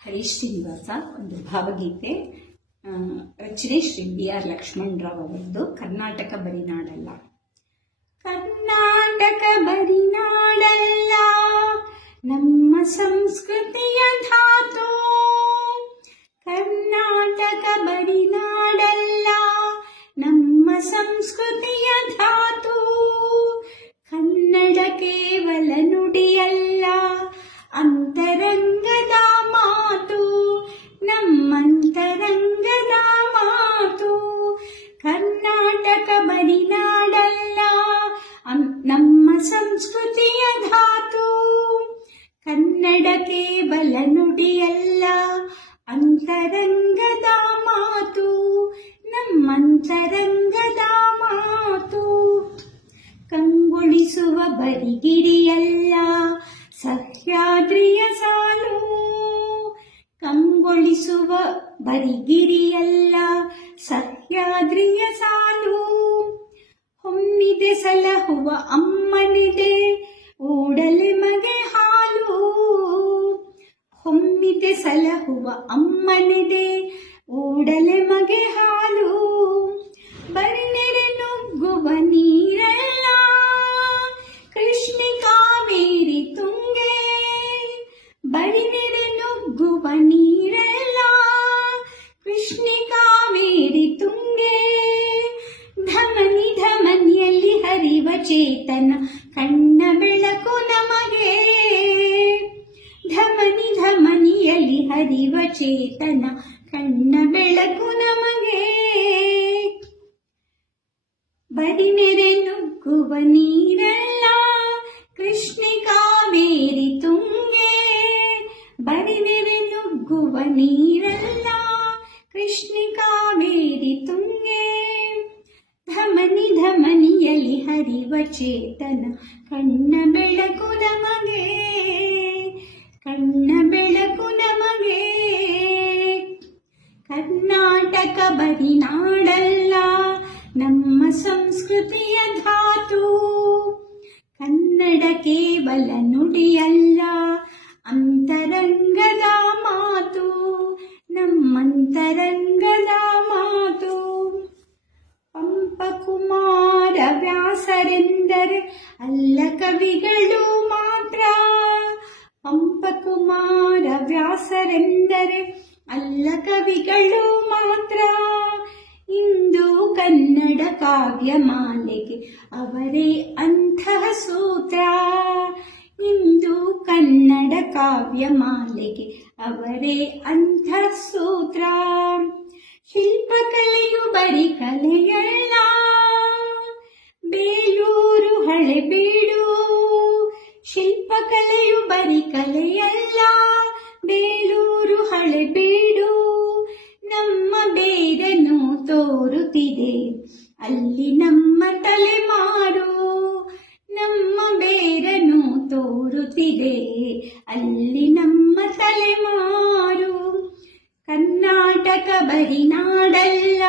ಹರೀಶ್ ಶ್ರೀನಿವಾಸ ಒಂದು ಭಾವಗೀತೆ. ರಚನೆ ಶ್ರೀ BR ಲಕ್ಷ್ಮಣರಾವ್ ಅವರದ್ದು. ಕರ್ನಾಟಕ ಬರಿನಾಡಲ್ಲ. ಕರ್ನಾಟಕ ಬರಿನಾಡಲ್ಲ ನಮ್ಮ ಸಂಸ್ಕೃತಿಯ ಧಾತು. ಕರ್ನಾಟಕ ಬರಿನಾಡಲ್ಲ ನಮ್ಮ ಸಂಸ್ಕೃತಿಯ ಧಾತು. ಕನ್ನಡ ಕೇವಲ ನುಡಿಯಲ್ಲ, ಅಂತರಂಗದ ಮಾತು, ನಮ್ಮಂತರಂಗದ ಮಾತು. ಕರ್ನಾಟಕ ಬರಿನಾಡಲ್ಲ ನಮ್ಮ ಸಂಸ್ಕೃತಿಯ ಧಾತು. ಕನ್ನಡ ಕೇವಲ ನುಡಿಯಲ್ಲ, ಅಂತರಂಗದ ಮಾತು, ನಮ್ಮಂತರಂಗದ ಮಾತು. ಕಂಗೊಳಿಸುವ ಬರಿಗಿರಿಯಲ್ಲ ಸಹ್ಯಾದ್ರಿಯ ಸಾಲು. ಕಂಗೊಳಿಸುವ ಬರಿಗಿರಿಯಲ್ಲ ಸಹ್ಯಾದ್ರಿಯ ಸಾಲು. ಹೊಮ್ಮಿದೆ ಸಲಹುವ ಅಮ್ಮನಿದೆ ಓಡಲೆ ಮಗೆ ಹಾಲು. ಹೊಮ್ಮಿದೆ ಸಲಹುವ ಅಮ್ಮನಿದೆ ಓಡಲೆ ಮಗೆ ಹಾಲು. ಬರಿನೆರೆ ನುಗ್ಗುವ ನೀರಲ್ಲ ಕೃಷ್ಣಿ ಕಾವೇರಿ ತುಂಗೆ. ಬರಿನೆರೆ ನುಗ್ಗುವ ನೀರಲ್ಲ ಕೃಷ್ಣಿ ಕಾವೇರಿ ತುಂಗೆ. ಧಮನಿ ಧಮನಿಯಲ್ಲಿ ಹರಿವ ಚೇತನ ಕಣ್ಣ ಬೆಳಕು ನಮಗೆ. ಧಮನಿ ಧಮನಿಯಲ್ಲಿ ಹರಿವ ಚೇತನ ಕಣ್ಣ ಬೆಳಕು ನಮಗೆ. ಬರಿನೆರೆ ನುಗ್ಗುವ ನೀರಲ್ಲ ಕೃಷ್ಣಿ ಕಾವೇರಿ ತುಂಗೆ. ಬರಿನೆರೆ ನುಗ್ಗುವ ನೀರಲ್ಲ ಕೃಷ್ಣಿ ಕಾವೇರಿ ತುಂಗೆ. ಧಮನಿ ಧಮನಿಯಲ್ಲಿ ಹರಿವ ಚೇತನ ಕಣ್ಣ ಬೆಳಕು ನಮಗೆ. ಕಣ್ಣ ಬೆಳಕು ನಮಗೆ. ಕರ್ನಾಟಕ ಬರಿನಾಡಲ್ಲ ನಮ್ಮ ಸಂಸ್ಕೃತಿಯ ಧಾತು. ಕನ್ನಡ ಕೇವಲ ನುಡಿಯಲ್ಲ, ಅಂತರಂಗದ ಮಾತು, ನಮ್ಮಂತರಂಗದ ಮಾತು. ಪಂಪಕುಮಾರ ವ್ಯಾಸರೆಂದರೆ ಅಲ್ಲ ಕವಿಗಳು ಮಾತ್ರ. ಪಂಪಕುಮಾರ ವ್ಯಾಸರೆಂದರೆ ಅಲ್ಲ ಕವಿಗಳು ಮಾತ್ರ. ಇಂದು ಕನ್ನಡ ಕಾವ್ಯಮಾಲೆಗೆ ಅವರೇ ಅಂತಹ ಸೂತ್ರ. ಇಂದು ಕನ್ನಡ ಕಾವ್ಯಮಾಲೆಗೆ ಅವರೇ ಅಂಥ ಸೂತ್ರ. ಶಿಲ್ಪಕಲೆಯು ಬರಿ ಕಲೆಯಲ್ಲ, ಬೇಲೂರು ಹಳೆಬೀಡು. ಶಿಲ್ಪಕಲೆಯು ಬರಿ ಕಲೆಯಲ್ಲ, ಬೇಲೂರು ಹಳೆಬೀಡು. ನಮ್ಮ ಬೇರನ್ನು ತೋರುತ್ತಿದೆ ಅಲ್ಲಿ ನಮ್ಮ ತಲೆಮಾರು. ನಮ್ಮ ಬೇರನ್ನು ತೋರುತ್ತಿದೆ ಅಲ್ಲಿ ನಮ್ಮ ತಲೆಮಾರು. ಕರ್ನಾಟಕ ಬರಿನಾಡಲ್ಲ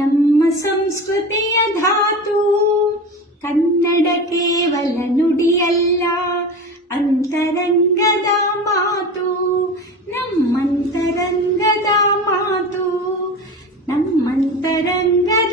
ನಮ್ಮ ಸಂಸ್ಕೃತಿಯ ಧಾತು. ಕನ್ನಡ ಕೇವಲ ನುಡಿಯಲ್ಲ, ಅಂತರಂಗದ ಮಾತು, ನಮ್ಮಂತರಂಗದ ಮಾತು, ನಮ್ಮಂತರಂಗದ